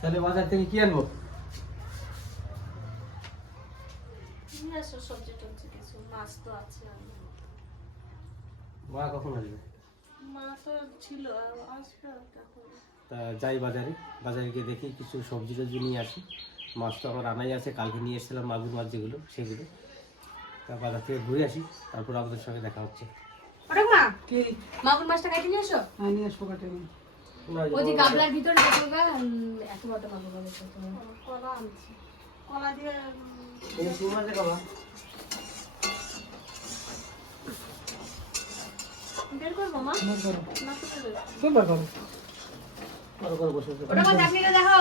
তাহলে বাজার থেকে কি আনব। মা কখন আসবে? তো যাই বাজারে বাজারে গিয়ে দেখি কিছু সবজি টবজি নিয়ে আসি। মাছ তো আমার আনাই আছে কালকে নিয়ে এসেছিলাম মাগুর মাছ যেগুলো সেগুলো। তা বাজার থেকে ঘুরে আসি তারপর আমাদের সঙ্গে দেখা হচ্ছে। কি? মাগুর মাছটা কেটে নিয়ে এসো? নিয়ে আসব কাটে ওই যে গাবলার ভিতরে দেখো এত বড় মাগুর মাছ কলা আনছি। কলা দিয়ে এই শিং দেখাবা বের করব মা? না তো বের করব। তুমি বের করো। ভালো করে বসে বসে। ওটা মা চাটনিটা দেখো।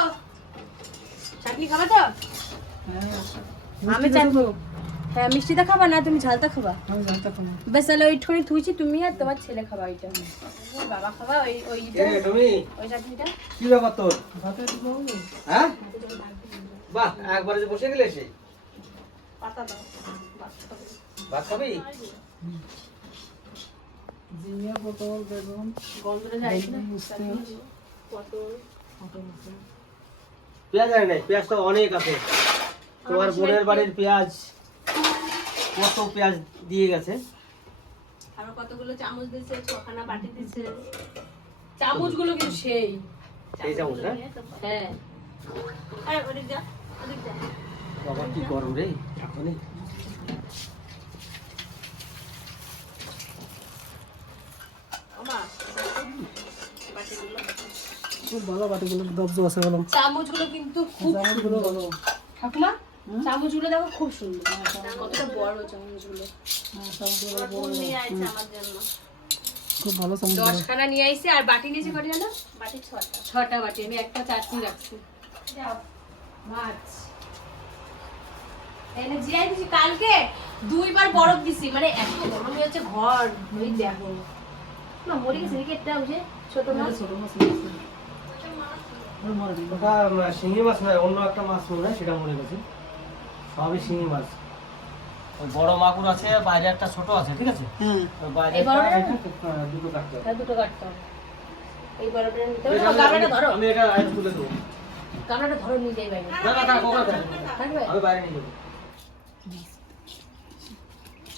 চাটনি খাবে তো? হ্যাঁ, আমি চাটবো হ্যাঁ মিষ্টিটা খাবা না তুমি ঝালটা খাবা? আমি জানতে পারি বেশ তাহলে ওইটুকুনি থুইছি তুমি আর তোমার ছেলে খাবা ওইটা ওই বাবা খাবা ওই ওই তুমি? ওই চাটনিটা। কি ব্যাপার তোর। হ্যাঁ? বাহ একবারে যে বসে গেলে এসে পাতা দাও। ভাত খাবি? ঝিঙে, পটল, বেগুন, গন্ধটা যায় না পটল। পটল আছে। পেঁয়াজ আনে নাই পেঁয়াজ তো অনেক আছে। তোমার বোনের বাড়ির পেঁয়াজ। কত পেঁয়াজ দিয়ে গেছে? আরও কতগুলো চামচ দিয়েছে ছখানা বাটি দিয়েছে। চামচগুলো কিন্তু সেই। সেই চামচ হ্যাঁ? হ্যাঁ। এই, ওদিক যা ওদিক যা। বাবা কি গরম রে এখনই। খুব ভালো বাটিগুলো দবজ আছে বললাম চামচগুলো কিন্তু খুব ভালো ঠাকুমা চামচগুলো দেখো খুব সুন্দর। কতটা বড় চামচগুলো। হ্যাঁ, চামচগুলো ওরা বড়। ফুল নিয়ে আইছে আমার জন্য। খুব ভালো চামচ দশখানা নিয়ে আইছে আর বাটি নিয়েছে কটি জানো? বাটি ছটা। ছটা বাটি আমি একটা চাটনি রাখছি। যাও। মাছ। কালকে দুইবার বরফ দিছি মানে এত গরম হচ্ছে ঘর ওই দেখো। না মরে গেছে একটা ওই ছোট মাছ? ছোট মাছ। ওটা শিঙি মাছ নয় অন্য একটা মাছ মনে হয় সেটা মরে গেছে। সবই শিঙি মাছ ওই বড় মাগুর আছে বাইরে একটা ছোট আছে ঠিক আছে? হ্যাঁ ওই বাইরে একটা, দুটো কাটতে হবে। হ্যাঁ দুটো কাটতে হবে। এই বরফটা নিতে হবে। গামলাটা ধরো। আমি এটা আইন তুলে দেবো। গামলাটা ধরো নিয়ে যাই বাইরে। না না থাক, ওখানে থাকবে? আমি বাইরে নিয়ে যাব।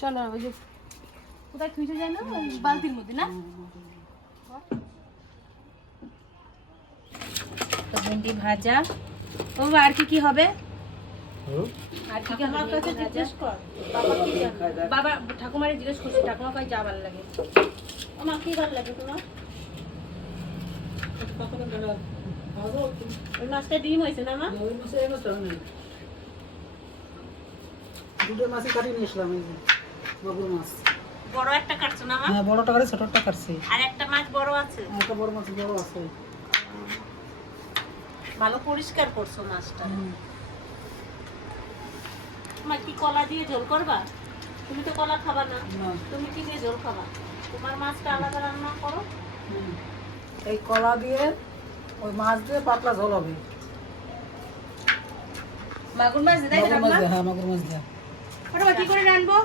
চলো ওই যে কোথায় থুইতে যায় না বালতির মধ্যে না? তো ভেন্ডি ভাজা। ও আর কি কি হবে? বাবা কি জানে? বাবা ঠাকুমারে জিজ্ঞেস করছি ঠাকুমা কয় যা ভালো লাগে। আমার কি ভালো লাগে তোমার? ওই মাছটা ডিম হয়েছে না মা? ওই মাছে এই মাছটা নেই। দুটো মাছই কাটিয়ে নিয়ে এসলাম এই যে, মাগুর মাছ। বড় একটা কাটছো না মা? হ্যাঁ বড়টা কাটে ছোটটা কাটছি। আর একটা মাছ বড় আছে? একটা বড় মাছ বড় আছে। ভালো পরিষ্কার করছ মাছটা। মা কি কলা দিয়ে ঝোল করবা? তুমি তো কলা খাবা না। তুমি কি দিয়ে ঝোল খাবা? তোমার মাছটা আলাদা রান্না করো। এই কলা দিয়ে ওই মাছ দিয়ে পাতলা ঝোল হবে। মাগুর মাছ দিদাই মাগুর মাছ দিয়ে হ্যাঁ মাগুর মাছ দিয়ে। ওটা কি করে রানবো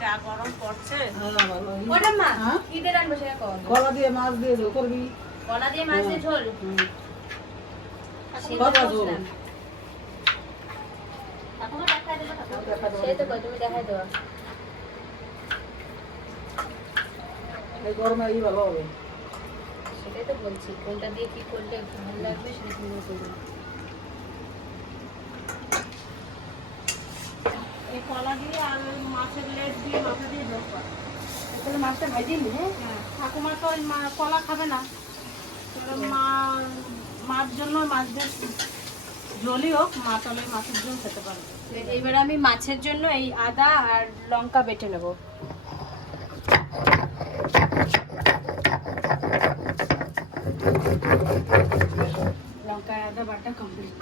যা গরম পড়ছে। হ্যাঁ, ভালো। ওটা মা হ্যাঁ? কি দিয়ে রানবো সেটা কর কলা দিয়ে মাছ দিয়ে ঝোল করবি। কলা দিয়ে মাছ দিয়ে ঝোল? হুম। সেটা পাতলা ঝোল বুঝলাম। এখনও দেখাই দেবো ঠাকুর। সেই তো তুমি দেখাই দেওয়া। গরমে এই ভালো হবে। সেটাই তো বলছি কোনটা দিয়ে কি করলে ভালো লাগবে সেটা তুমি করবে এই কলা দিয়ে আর মাছের লেজ দিয়ে মাথা দিয়ে তাহলে মাছটা ভাজিয়ে নি হ্যাঁ? হ্যাঁ, ঠাকুমা তো ওই কলা খাবে না। মা মার জন্য মাছ দিয়ে ঝোলই হোক মাছ ওই মাছের ঝোল খেতে পারবে এইবার আমি মাছের জন্য এই আদা আর লঙ্কা বেটে নেব। লঙ্কা আদা বাটা কমপ্লিট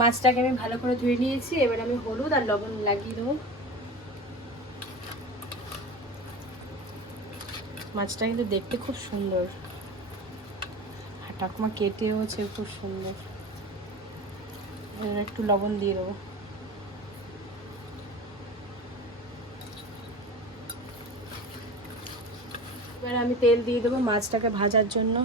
মাছটাকে আমি ভালো করে ধুয়ে নিয়েছি। এবার আমি হলুদ আর লবণ লাগিয়ে দেবো। মাছটা কিন্তু দেখতে খুব সুন্দর। ঠাকুমা কেটেওছে খুব সুন্দর। একটু লবণ দিয়ে দেবো। এবার আমি তেল দিয়ে দেবো মাছটাকে ভাজার জন্য।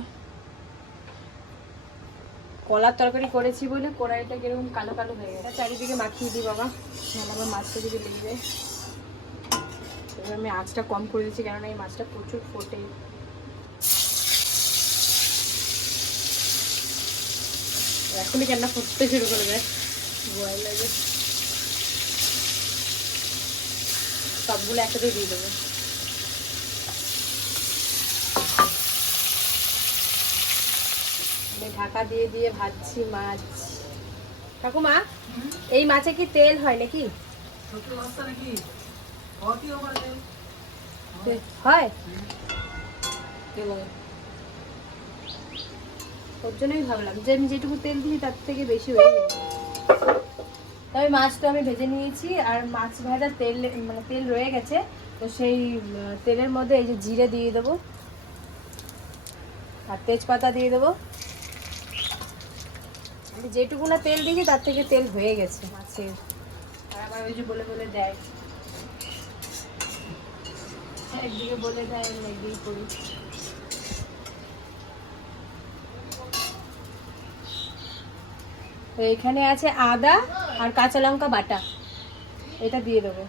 কলার তরকারি করেছি বলে কড়াইটা কীরকম কালো কালো হয়ে গেছে। চারিদিকে মাখিয়ে দিই বাবা আমার মাছটা দিকে লেগে যায়। এবার আমি আঁচটা কম করে দিচ্ছি, কেননা এই মাছটা প্রচুর ফোটে। এখনই কেন ফুটতে শুরু করে দেয়। ভয় লাগে। সবগুলো একসাথে দিয়ে দেবো। ঢাকা দিয়ে দিয়ে ভাজছি মাছ। কাকুমা এই মাছে কি তেল হয় নাকি? হয় হয়। ওর জন্যই ভাবলাম যে আমি যেটুকু তেল দিই তার থেকে বেশি হয়ে যাবে তবে মাছটা আমি ভেজে নিয়েছি আর মাছ ভাজা তেল মানে তেল রয়ে গেছে। তো সেই তেলের মধ্যে এই যে জিরে দিয়ে দেবো। আর তেজপাতা দিয়ে দেবো। আমি যেটুকু না তেল দিয়েছি তার থেকে তেল হয়ে গেছে মাছের। আর আবার ওই যে বলে বলে দেয়। একদিকে বলে দেয় একদিকে করি। তো এখানে আছে আদা আর কাঁচা লঙ্কা বাটা। এটা দিয়ে দেবো।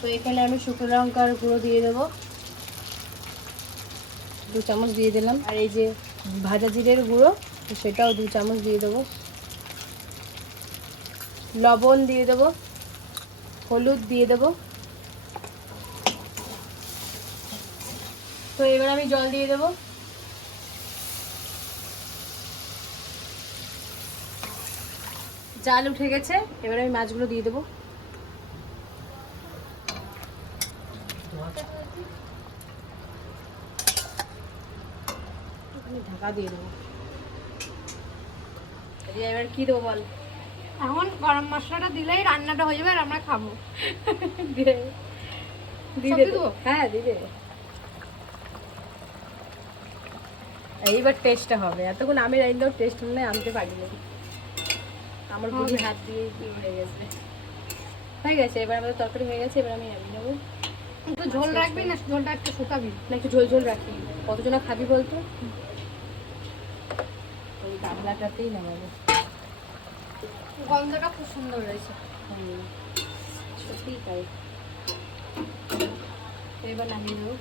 তো এখানে আমি শুকনো লঙ্কার গুঁড়ো দিয়ে দেবো। দু চামচ দিয়ে দিলাম। আর এই যে ভাজা জিরের গুঁড়ো, সেটাও দু চামচ দিয়ে দেবো। লবণ দিয়ে দেবো। হলুদ দিয়ে দেবো। তো এবার আমি জল দিয়ে দেবো। জাল উঠে গেছে এবার আমি মাছগুলো দিয়ে দেবো। ঢাকা দিয়ে দেবো। এবার কি দেবো বল? এখন গরম মশলাটা দিলেই রান্নাটা হয়ে যাবে আর আমরা খাব। দিয়ে দিয়ে দেবো? হ্যাঁ দিয়ে দেবো। এইবার টেস্টটা হবে। এতক্ষণ আমি রাইলেও টেস্ট হলে আনতে পারিনি। আমার বুড়ি হাত দিয়ে হয়ে গেছে। হয়ে গেছে এবার আমাদের তরকারি হয়ে গেছে এবার আমি নামিয়ে নেব। একটু ঝোল রাখবি না ঝোলটা একটু শুকাবি? না একটু ঝোল ঝোল রাখি। কতজনা খাবি বলতো? ওই গামলাটাতেই নামাবো। গন্ধটা খুব সুন্দর রয়েছে হুম, সত্যিই তাই। এবার নামিয়ে দেবো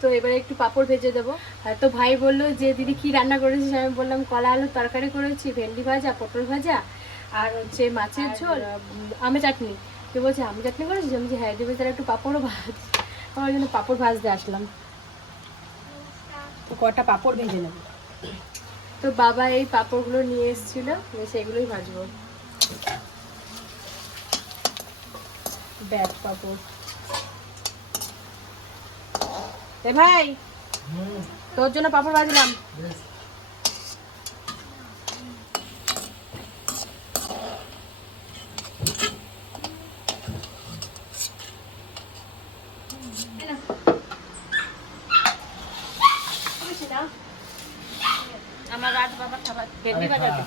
তো এবারে একটু পাঁপড় ভেজে দেবো। আর তো ভাই বলল যে দিদি কি রান্না করেছিস? আমি বললাম কলা আলুর তরকারি করেছি ভেন্ডি ভাজা পটল ভাজা আর হচ্ছে মাছের ঝোল আমের চাটনি। তো বলছে আমি চাটনি করেছিস? আমি বলছি হ্যাঁ দেবে তাহলে একটু পাঁপড়ও ভাজ। আমার জন্য পাঁপড় ভাজতে আসলাম। তো কটা পাপড় ভেজে নেব। তো বাবা এই পাঁপড়গুলো নিয়ে এসেছিল সেগুলোই ভাজবো। ব্যাট পাঁপড়। এ ভাই তোর জন্য পাঁপড় ভাজলাম। আমার রাত বাবার খাবার। ভেন্ডি ভাজা দে।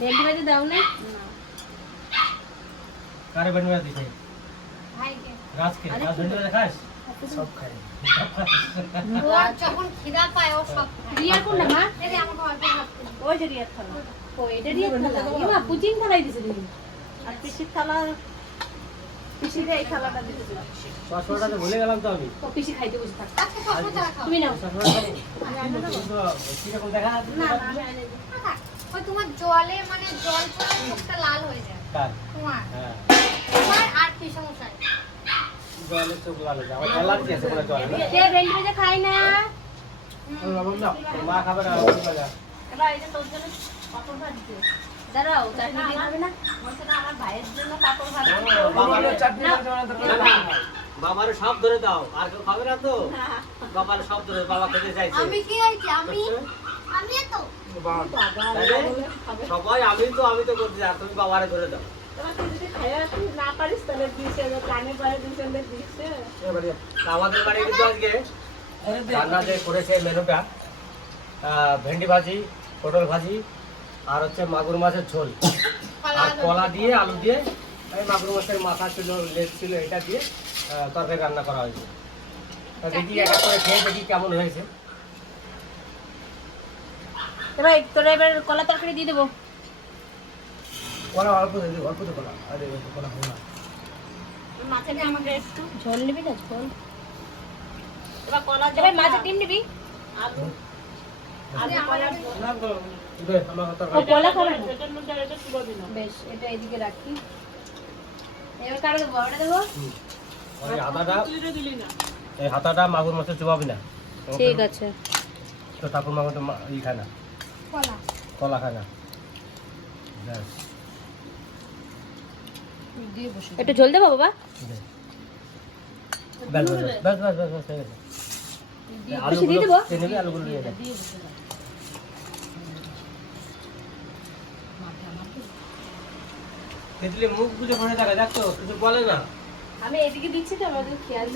ভেন্ডি ভাজা দাও না? কারে বানিয়ে দিছে ভাইকে। রাজকে। রাজ ভেন্ডি খাস? সব খাই ওর যখন খিদা পায় ও সব খায়। রিয়ার কোনটা মা? এই যে আমাকে অল্প ভাত দে। ওই যে রিয়ার থালা। ও এটা রিয়ার থালা? এ মা পুচিং থালাই দিছে দিদি আর পিসির থালা পিসিরে এই থালাটা দিতে দিলাম চশমাটা ভুলে গেলাম তো আমি। ও পিসি খাইতে বসে থাক। আজকে চশমা ছাড়া তুমি নাও। চশমাটা খাব কীরকম দেখা না না আমি আনে দিই। ওই তোমার জলে মানে জল পড়ে মুখটা লাল হয়ে যায়। কার? তোমার। হ্যাঁ। তোমার আর খাই না। দাঁড়াও চাটনি দিয়ে না? আমার ভাইয়ের জন্য বাবার সব ধরে দাও আর কেউ খাবে না তো। বাবার সব ধরে বাবা খেতে চাইছে। আমি কি হয়েছি আমি? আমি তো। সবাই আমি তো আমি তো করতে আর তুমি বাবারে ধরে দাও। আমাদের বাড়ি কিন্তু আজকে রান্না যে করেছে মেনুটা ভেন্ডি ভাজি পটল ভাজি আর হচ্ছে মাগুর মাছের ঝোল। কলা আর কলা দিয়ে আলু দিয়ে মাগুর মাছের মাথা ছিল লেজ ছিল এটা দিয়ে তরকারি রান্না করা হয়েছে। তা দেখি এক এক করে খেয়ে দেখি কেমন হয়েছে। এবার তোরা এবার কলা তরকারি দিয়ে দেবো। কলা অল্প দিয়ে অল্প তো কলা আরে কলা হবে না। আমাকে একটু ঝোল নিবি না ঝোল। এবার কলা এবার মাছের ডিম নিবি? আলু। আলু কলা দে, আমার ও তরকারি কলা খাবে না? এটার মধ্যে এটা তুলে দিলাম বেশ এটা এদিকে রাখি। এবার কারও দেবো আমরা দেবো? ওই আদাটা দিলি না। এই হাতাটা মাগুর মাছে চুবাবি না। ঠিক আছে। তো ঠাকুর মাগুর তো ই খায় না। কলা। কলা খায় না। ব্যাস। মুখ বুঝে থাকে দেখছ কিছু বলে না। আমি এদিকে দিচ্ছি তো আমাদের খেয়াল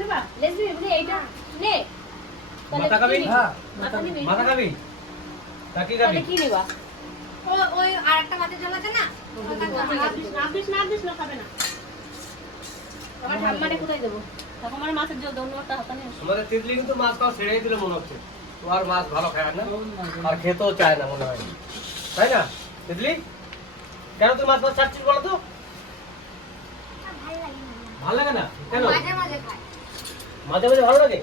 দেবা দিবি মানে এইটা নে। মাথা খাবি? কি হ্যাঁ মাথা খাবি? তা কি খাবি? তাহলে কি নিবা? দিস না দিস না দিস না? খাবে না। আমার ঠাম্মারে কোথায় দেবো? তখন মাছের জল অন্য একটা হাতা নিয়ে আসো। আমাদের তিতলি কিন্তু মাছ খাওয়া ছেড়েই দিল মনে হচ্ছে। ও আর মাছ ভালো খায় না আর খেতেও চায় না মনে হয়। তাই না তিতলি? কেন তুই মাছ মাছ ছাড়ছিস বলো তো? ভালো লাগে না। কেন? মাঝে মাঝে ভালো লাগে?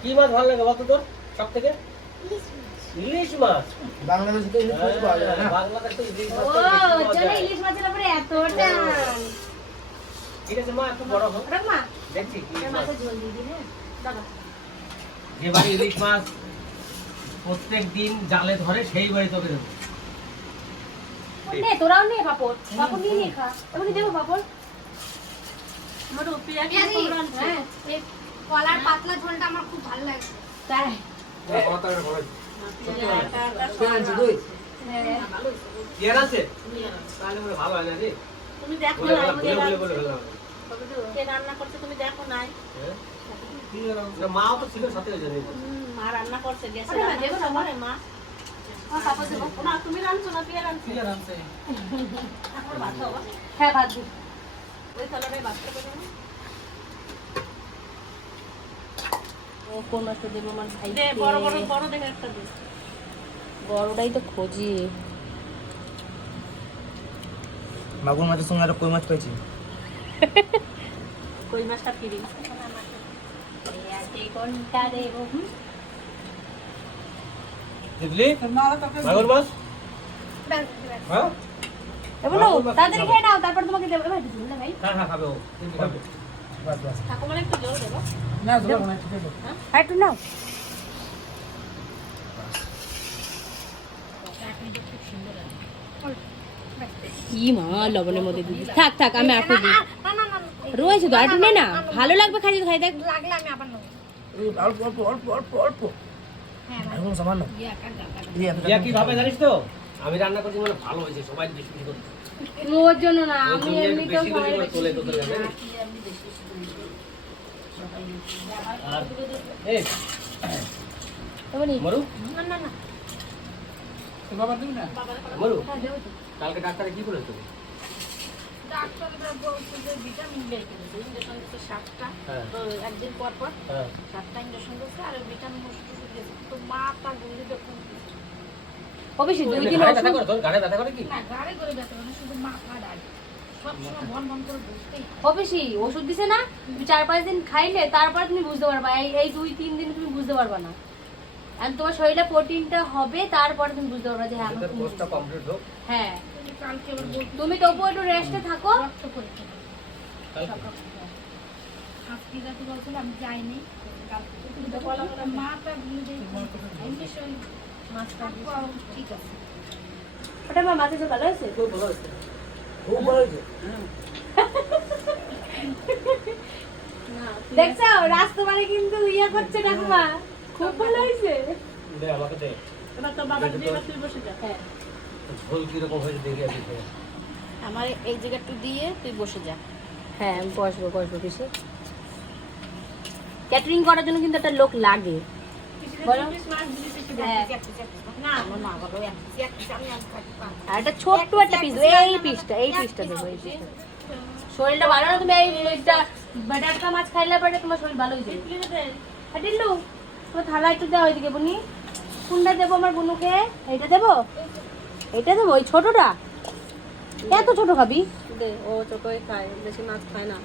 কি মাছ ভালো লাগে বলতো তোর সব থেকে ইলিশ মাছ? বাংলাদেশে তো ইলিশ মাছ পাওয়া যায় না। বাংলাদেশে তো ইলিশ মাছ ও চলো ইলিশ মাছের উপরে এতটা ঠিক আছে মা একটু বড় হোক। রাখ মা। দেখছি কি মাছ। ঝোল দিয়ে দিন হ্যাঁ দাদা। যে বাড়ি ইলিশ মাছ প্রত্যেক দিন জালে ধরে সেই বাড়ি তোকে দেবো। নে তোরাও নে পাপড়। পাপড় নিয়ে নিয়ে খা। এমনি দেবো পাপড়। আমার পেঁয়াজ পেঁয়াজি? হ্যাঁ কলার পাতলা ঝোলটা আমার খুব ভালো লাগে। তাই। মাও তো ছিল সাথে মা রান্না করছে গেছে মা। তুমি রাঁধছো না কে রাঁধছো হ্যাঁ ভাত ওই তলাটাই ভাত করে ও কোন মাছটা দেবো আমার ভাই বড় বড় বড় দেখে একটা দে। বড়টাই তো খোঁজি। মাগুর মাছের সঙ্গে আরও কই মাছ পেয়েছি কই মাছটা ফিরি মাগুর মাছ? হ্যাঁ? তাড়াতাড়ি খেয়ে নাও তারপর তোমাকে দেবো। ভাই? হ্যাঁ হ্যাঁ খাবে ও। খাবে। একটু জল দেবো। না ধরো না ঠিক আছে আর একটু নাও। কি মা লবণের মধ্যে দিদি থাক থাক আমি দিই। রয়েছে তো একটু নে না ভালো লাগবে খাই খাই দেখ লাগলে আমি আবার নেব। অল্প অল্প অল্প অল্প অল্প। হ্যাঁ সামান্য ইয়া কি জানিস তো? আমি রান্না করছি মানে ভালো হয়েছে সবাই বেশি বেশি করে ওর জন্য না আমি এমনিতেও হ্যাঁ কালকে ডাক্তারে কি সাতটা। হ্যাঁ। একদিন পর পর হ্যাঁ। সাতটা ইঞ্জেকশন দিচ্ছে আর ভিটামিন ওষুধ দিয়েছে। তো মাথা গুলি দেখুন। অবশ্যই দুই দিন ব্যথা করে তোর ঘাড়ে ব্যথা করে কি? না গাড়ি করে ব্যথা করে শুধু মাথা ডালি। অবশ্যই ওষুধ দিছে না তুমি চার পাঁচ দিন খাইলে তারপর তুমি বুঝতে পারবা এই এই দুই তিন দিন তুমি বুঝতে পারবা না। আর তোমার শরীরে প্রোটিনটা হবে তারপরে তুমি বুঝতে পারবা যে হ্যাঁ কোর্সটা কমপ্লিট হোক। হ্যাঁ। তুমি কালকে আবার তবুও একটু রেস্টে থাকো। আমি যাইনি। মাথা মাছটা ওটা আমার মাথা ভালো আছে কিন্তু ইয়ে করছে ঠাকুমা খুব তুই বসে যা হ্যাঁ আমার এই জায়গাটা দিয়ে তুই বসে যা হ্যাঁ আমি বসবো বসবো। বেশি ক্যাটারিং করার জন্য কিন্তু একটা লোক লাগে। আর একটা ছোট্ট একটা পিস এই পিসটা এই পিসটা দেবো এই পিসটা শরীরটা ভালো না তুমি এই পিসটা টাটকা মাছ খাইলে পরে তোমার শরীর ভালো হয়ে যাবে। টিল্লু তোমার থালা একটু দাও ওইদিকে বুনি। কোনটা দেবো আমার বুনুকে? এইটা দেবো? এইটা দেবো ওই ছোটটা? এত ছোট খাবি? দে ও ছোটই খায় বেশি মাছ খায় না।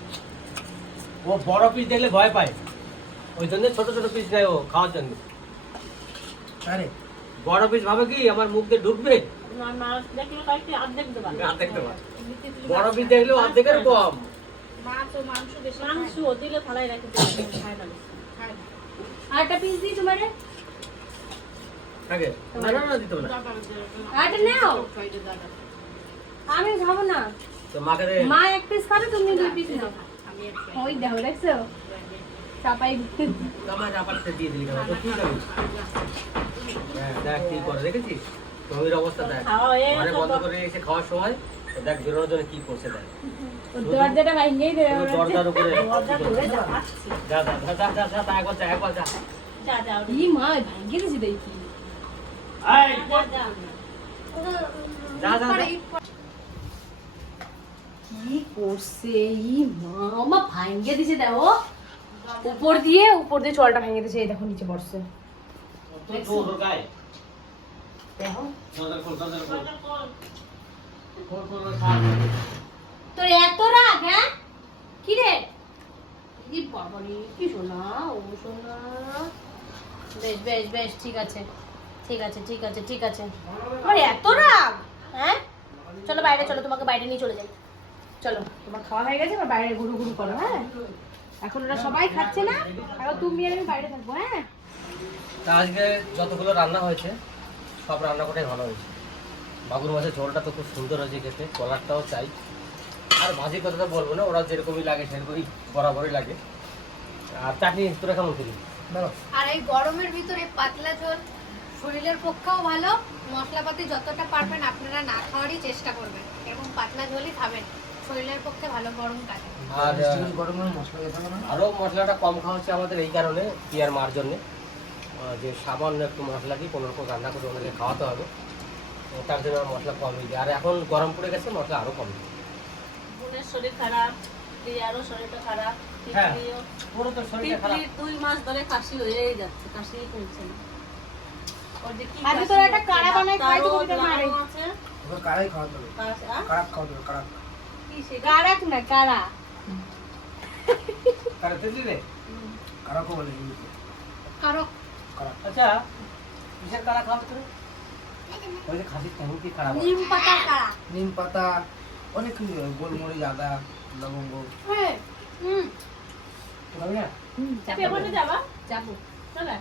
ও বড় পিস দেখলে ভয় পায়। ওই জন্য ছোট ছোট পিস নেয় ও খাওয়ার জন্য। আরে বড় পিস ভাবে কি আমার মুখ দিয়ে ঢুকবে? দেখলে অর্ধেক দেবা। দেখতে বড় পিস দেখলে অর্ধেকের কম। মাছ ও মাংস বেশি মাংস দিলে থালায় রাখি খায় না বেশি। আর একটা পিস দিই তোমারে। আগে না না না দিতে না। আর নাও। আমি খাব না। তো মাকে মা এক পিস খাবে তুমি দুই পিস নাও। ওই দেখো দেখছ? চাপাই চাপাতে দিয়ে দিলি কেন হ্যাঁ দেখ কি করে জমির অবস্থা দেখ। ঘরে বন্ধ করে এসে খাওয়ার সময় দেখ বেরোনোর জন্য কি করছে দেখ। দরজাটা ভাঙিয়েই দেবে দরজার উপরে দরজা ধরে যাচ্ছি। যা যা যা যা যা যা একবার যা একবার যা। যা যা ই মা ভাঙিয়ে দিছি দেখি। এই, যা যা। যা যা যা। কি করছে? ই মা মা ভাঙিয়ে দিছে দেখো। উপর দিয়ে উপর দিয়ে চলটা ভেঙে এই দেখো নিচে পড়ছে। তোর এত রাগ হ্যাঁ? কি রে? কি বাবারে কি শোনা ও শোনা বেশ বেশ বেশ ঠিক আছে। ঠিক আছে ঠিক আছে ঠিক আছে। তোমার এত রাগ হ্যাঁ? চলো বাইরে চলো তোমাকে বাইরে নিয়ে চলে যাই। চলো তোমার খাওয়া হয়ে গেছে এবার বাইরে ঘুরু ঘুরু করো হ্যাঁ? এখন ওরা সবাই খাচ্ছে না এখন তুমি আর আমি বাইরে থাকব হ্যাঁ? তা আজকে যতগুলো রান্না হয়েছে সব রান্না করাই ভালো হয়েছে। মাগুর মাছের ঝোলটা তো খুব সুন্দর হয়েছে খেতে কলারটাও চাই। আর ভাজি তো বলব না ওরা যেরকমই লাগে সেরকমই বরাবরই লাগে। আর চাটনি তোরা কেমন করি আর এই গরমের ভিতরে পাতলা ঝোল শরীরের পক্ষেও ভালো মশলাপাতি যতটা পারবেন আপনারা না খাওয়ারই চেষ্টা করবেন এবং পাতলা ঝোলই খাবেন। শরীরের পক্ষে ভালো গরম আর গরম মশলা খেতে হবে আরও মশলাটা কম খাওয়া হচ্ছে আমাদের এই কারণে পিয়ার মার জন্যে। যে সামান্য একটু মশলা দিয়ে কোনো রকম রান্না করে ওদেরকে খাওয়াতে হবে। তার জন্য আমার মশলা কম হয়ে আর এখন গরম পড়ে গেছে মশলা আরও কম বোনের শরীর খারাপ শরীরটা খারাপ হ্যাঁ। তিতলিও পুরো তো শরীরটা খারাপ। দুই মাস ধরে কাশি হয়েই যাচ্ছে কাশি কমছে না। তোরা একটা কাড়া বানাই তো মারে। খাওয়াতে হবে। খাওয়াতে? কারাক না কারা কারাতে দিলে কারাকও বলে হিন্দিতে কারও? কারাক আচ্ছা কিসের কারা খাওয়া তুমি ওই যে খাসির তেমন কি খারাপ নিম পাতা অনেক কিছু গোলমরিচ আদা লবঙ্গ। হ্যাঁ হুম। খাবি না? পেপারে যাবা। যাব? চলে।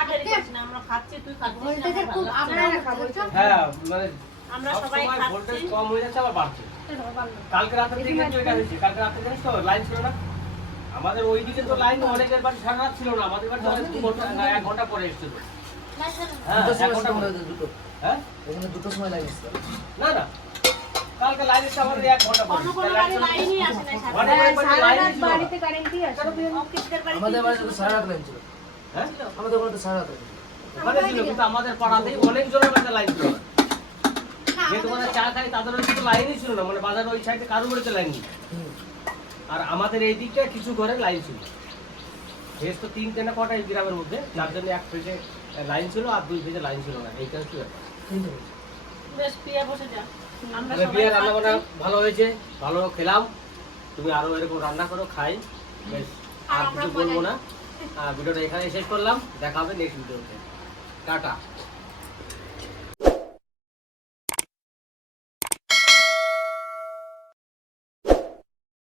আঠারি করিস না, আমরা খাচ্ছি তুই খাচ্ছিস না, ভোল্টেজের আমার খুব হ্যাঁ মানে আমরা সব সবাই খাচ্ছি। ভোল্টেজ কম হয়ে যাচ্ছে আবার বাড়ছে। কালকে রাতে থেকে এটা হয়েছে কালকে রাতে জানিস তো লাইন ছিল না? আমাদের ওই দিকে তো লাইন অনেকের বাড়ি সারা রাত ছিল না আমাদের বাড়ি হয়তো দু ঘণ্টা না, এক ঘণ্টা পরে এসেছিল। হ্যাঁ এক ঘণ্টা পরে। দুটো। হ্যাঁ? ওখানে সময় না না। কালকে লাইন এসে আমাদের এক ঘণ্টা পরে। অন্য কোনো লাইন বাড়ি ছিল। লাইনই আসে না সাথে। অনেক বাড়ি বাড়ি সারা রাত বাড়িতে কারেন্টই আসে আমাদের বাড়িতে তো সারা রাত লাইন ছিল। হ্যাঁ? আমাদের ওখানে তো সারা রাত লাইন ছিল। কিন্তু আমাদের পাড়াতে অনেক জনের বাড়িতে লাইন ছিল। যে দোকানে চা খাই তাদের ওই দিকে লাইনই ছিল না। মানে বাজার ওই সাইডে কারোর বাড়িতে লাইন নেই। আর আমাদের এই দিকটা কিছু ঘরে লাইন ছিল। ফেজ তো তিনটে না কটা এই গ্রামের মধ্যে যার জন্য এক ফেজে লাইন ছিল আর দুই ফেজে লাইন ছিল না। এইটা হচ্ছে। বেশ প্রিয়া বসে যা। বিয়ের রান্না বান্না ভালো হয়েছে ভালো খেলাম। তুমি আরও এরকম রান্না করো খাই। বেশ আর কিছু বলব না। আর ভিডিওটা এখানে শেষ করলাম। দেখা হবে নেক্সট ভিডিওতে টাটা।